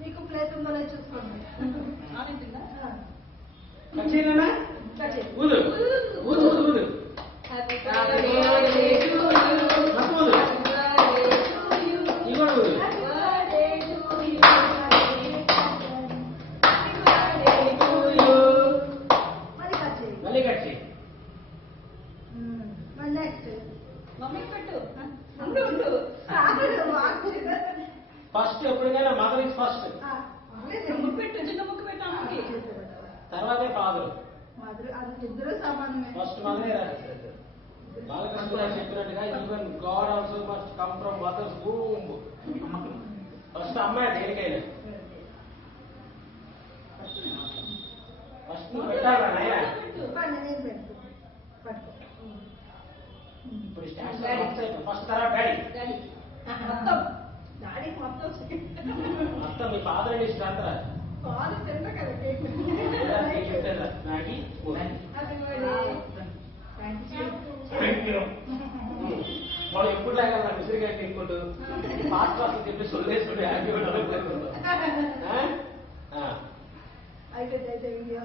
మీకు ప్లేస్ ఉందో లేదో చూసుకోండి. కచేనా ఊదు ఊదు ఊదు ఊదు హ్యాపీ బర్త్డే టు యు. మస్తు ఊదు. ఇగో ఊదు. Happy birthday to you. మళ్ళీ కట్ చేయి. మళ్ళీ నెక్స్ట్ మమ్మీ పెట్టు. ఉండు ఉండు. ఫస్ట్ ఎప్పటికైనా మదర్ ఇస్ ఫస్ట్, ముక్కు పెట్టు, చిన్న ముక్కు పెట్టు అమ్మకి. తర్వాతే ఫాదర్. అది ఇద్దరు సమానమే. ఫస్ట్ మదరే రాదు. బాలకృష్ణ గారు చెప్పినట్టుగా even God also must come from mother's womb. First అమ్మాయి దేనికైనా ఫస్ట్ పెట్టాలి నాయన. ఇప్పుడు స్టాండ్ ఫస్ట్ తర్వాత డాడీ. డాడీకి మొత్తం మొత్తం మీ ఫాదర్ అండ్ ఇష్టం అంటారా? పాలు తింట కదా కేక్. నాకి వాడు ఎప్పుడు లాగా నాకు విసిరిగా తినుకుంటూ ఫాస్ట్ ఫాస్ట్ చెప్పి సొల్లేసుకుంటూ హ్యాపీ అయితే వీడియో